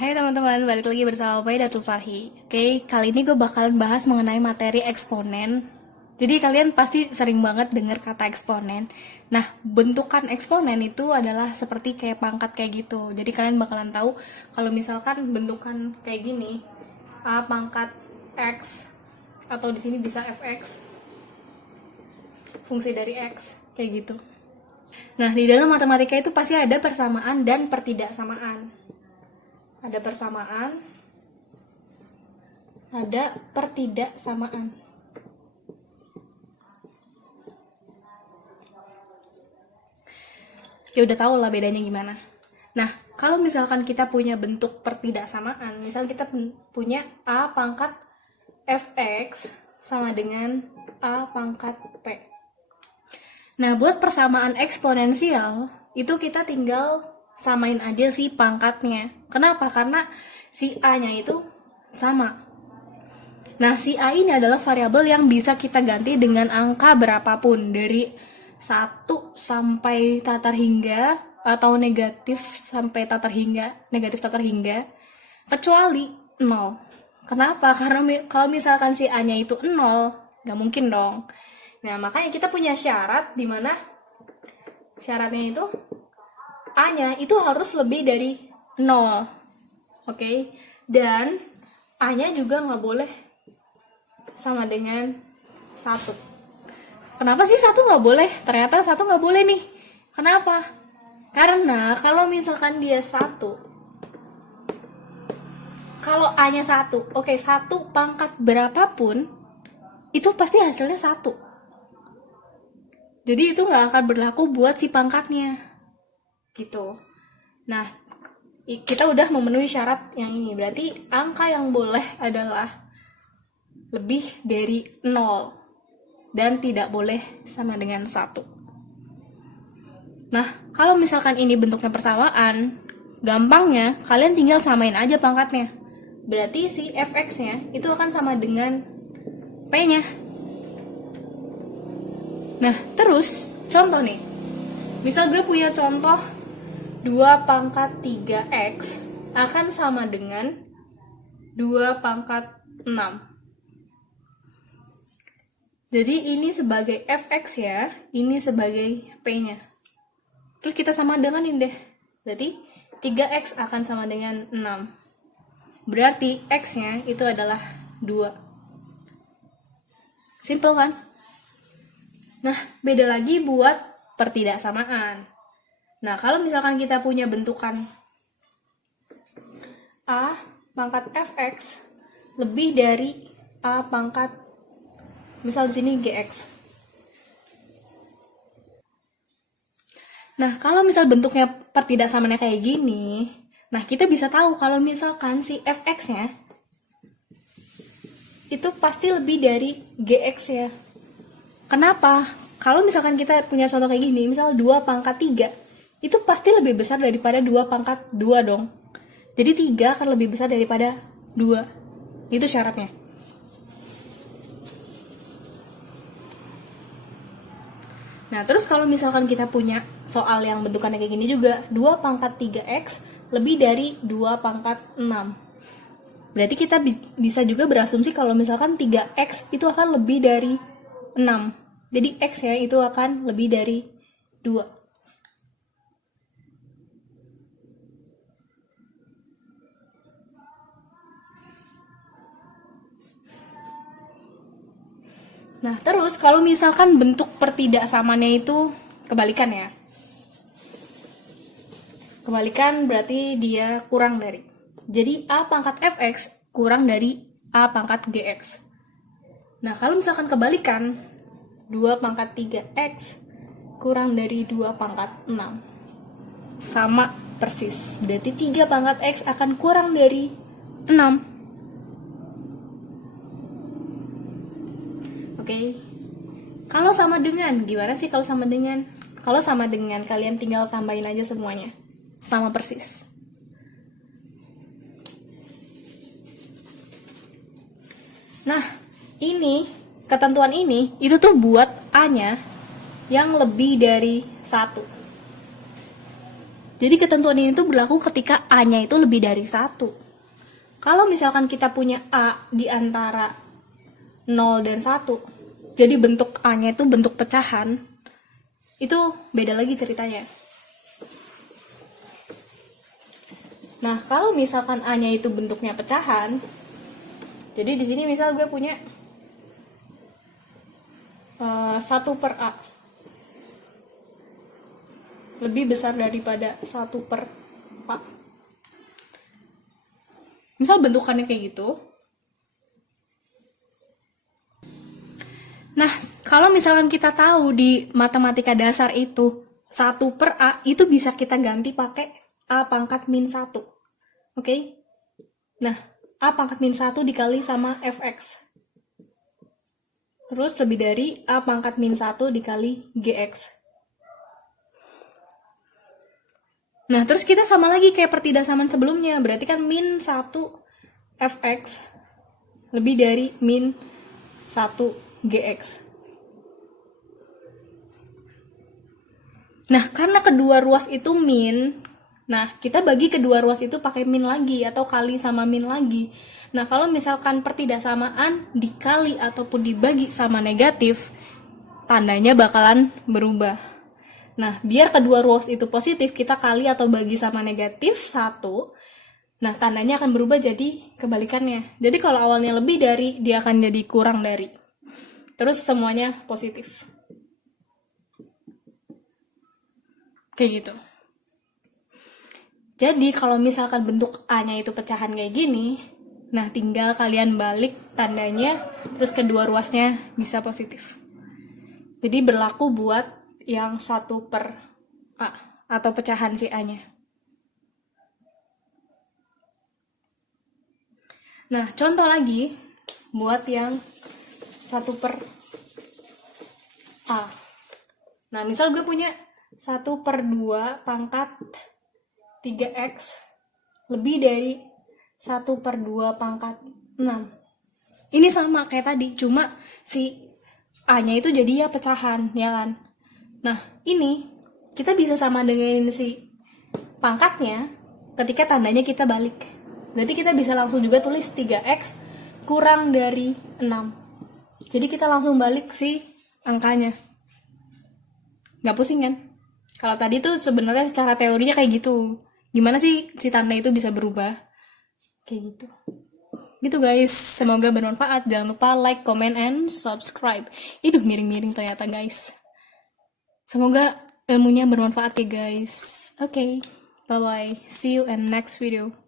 Hai teman-teman, balik lagi bersama Pai Datu Farhi. Oke, kali ini gue bakalan bahas mengenai materi eksponen. Jadi kalian pasti sering banget dengar kata eksponen. Nah, bentukan eksponen itu adalah seperti kayak pangkat kayak gitu. Jadi kalian bakalan tahu kalau misalkan bentukan kayak gini, A pangkat X, atau di sini bisa fx, fungsi dari X, kayak gitu. Nah, di dalam matematika itu pasti ada persamaan dan pertidaksamaan. Ada persamaan, ada pertidaksamaan. Ya udah tau lah bedanya gimana. Nah, kalau misalkan kita punya bentuk pertidaksamaan, misal kita punya A pangkat fx sama dengan A pangkat p. Nah, buat persamaan eksponensial, itu kita tinggal samain aja sih pangkatnya. Kenapa? Karena si A-nya itu sama. Nah, si A ini adalah variabel yang bisa kita ganti dengan angka berapapun. Dari 1 sampai tatar hingga, atau negatif sampai tatar hingga, negatif tatar hingga, kecuali 0. Kenapa? Karena kalau misalkan si A-nya itu 0, nggak mungkin dong. Nah, makanya kita punya syarat di mana syaratnya itu A-nya itu harus lebih dari 0. Oke? Dan A-nya juga nggak boleh sama dengan 1. Kenapa sih 1 nggak boleh? Ternyata 1 nggak boleh nih. Kenapa? Karena kalau misalkan dia 1, kalau A-nya 1, oke, 1 pangkat berapapun, itu pasti hasilnya 1. Jadi itu nggak akan berlaku buat si pangkatnya. Gitu. Nah, kita udah memenuhi syarat yang ini. Berarti angka yang boleh adalah lebih dari 0 dan tidak boleh sama dengan 1. Nah, kalau misalkan ini bentuknya persamaan, gampangnya kalian tinggal samain aja pangkatnya. Berarti si fx-nya itu akan sama dengan p-nya. Nah, terus contoh nih. Misal gue punya contoh 2 pangkat 3x akan sama dengan 2 pangkat 6. Jadi ini sebagai fx ya, ini sebagai p-nya. Terus kita sama denganin deh. Berarti 3x akan sama dengan 6. Berarti x-nya itu adalah 2. Simple kan? Nah, beda lagi buat pertidaksamaan. Nah, kalau misalkan kita punya bentukan A pangkat fx lebih dari A pangkat, misal di sini gx. Nah, kalau misal bentuknya pertidaksamaannya kayak gini, nah kita bisa tahu kalau misalkan si fx-nya itu pasti lebih dari gx ya. Kenapa? Kalau misalkan kita punya contoh kayak gini, misal 2 pangkat 3, itu pasti lebih besar daripada 2 pangkat 2 dong. Jadi 3 akan lebih besar daripada 2. Itu syaratnya. Nah, terus kalau misalkan kita punya soal yang bentukannya kayak gini juga, 2 pangkat 3x lebih dari 2 pangkat 6. Berarti kita bisa juga berasumsi kalau misalkan 3x itu akan lebih dari 6. Jadi x-nya itu akan lebih dari 2. Nah, terus kalau misalkan bentuk pertidaksamaannya itu kebalikan ya. Kebalikan berarti dia kurang dari. Jadi A pangkat fx kurang dari A pangkat gx. Nah, kalau misalkan kebalikan, 2 pangkat 3x kurang dari 2 pangkat 6. Sama persis. Berarti 3 pangkat x akan kurang dari 6. Oke. Kalau sama dengan, gimana sih kalau sama dengan? Kalau sama dengan, kalian tinggal tambahin aja semuanya. Sama persis. Nah, ini, ketentuan ini, itu tuh buat A-nya yang lebih dari 1. Jadi ketentuan ini tuh berlaku ketika A-nya itu lebih dari 1. Kalau misalkan kita punya A di antara 0 dan 1, jadi bentuk A-nya itu bentuk pecahan, itu beda lagi ceritanya. Nah, kalau misalkan A-nya itu bentuknya pecahan, jadi di sini misal gue punya 1 per A lebih besar daripada 1 per A. Misal bentukannya kayak gitu. Nah, kalau misalkan kita tahu di matematika dasar itu 1 per A itu bisa kita ganti pakai A pangkat min 1. Oke? Nah, A pangkat min 1 dikali sama Fx. Terus lebih dari A pangkat min 1 dikali Gx. Nah, terus kita sama lagi kayak pertidaksamaan sebelumnya. Berarti kan min 1 Fx lebih dari min 1 Gx. Nah, karena kedua ruas itu min, nah kita bagi kedua ruas itu pakai min lagi atau kali sama min lagi. Nah, kalau misalkan pertidaksamaan dikali ataupun dibagi sama negatif, tandanya bakalan berubah. Nah, biar kedua ruas itu positif, kita kali atau bagi sama negatif 1. Nah, tandanya akan berubah jadi kebalikannya. Jadi kalau awalnya lebih dari, dia akan jadi kurang dari. Terus semuanya positif. Kayak gitu. Jadi kalau misalkan bentuk A-nya itu pecahan kayak gini, nah tinggal kalian balik tandanya, terus kedua ruasnya bisa positif. Jadi berlaku buat yang 1 per A atau pecahan si A-nya. Nah, contoh lagi buat yang 1 per A. Nah, misal gue punya 1 per 2 pangkat 3x lebih dari 1 per 2 pangkat 6. Ini sama kayak tadi, cuma si A-nya itu jadi ya pecahan, ya kan? Nah, ini kita bisa sama dengan si pangkatnya ketika tandanya kita balik. Berarti kita bisa langsung juga tulis 3x kurang dari 6. Jadi kita langsung balik si angkanya. Nggak pusing kan? Kalau tadi tuh sebenarnya secara teorinya kayak gitu. Gimana sih si tanda itu bisa berubah? Kayak gitu. Gitu guys, semoga bermanfaat. Jangan lupa like, comment, and subscribe. Iduh, miring-miring ternyata guys. Semoga ilmunya bermanfaat ya guys. Oke, bye-bye. See you in next video.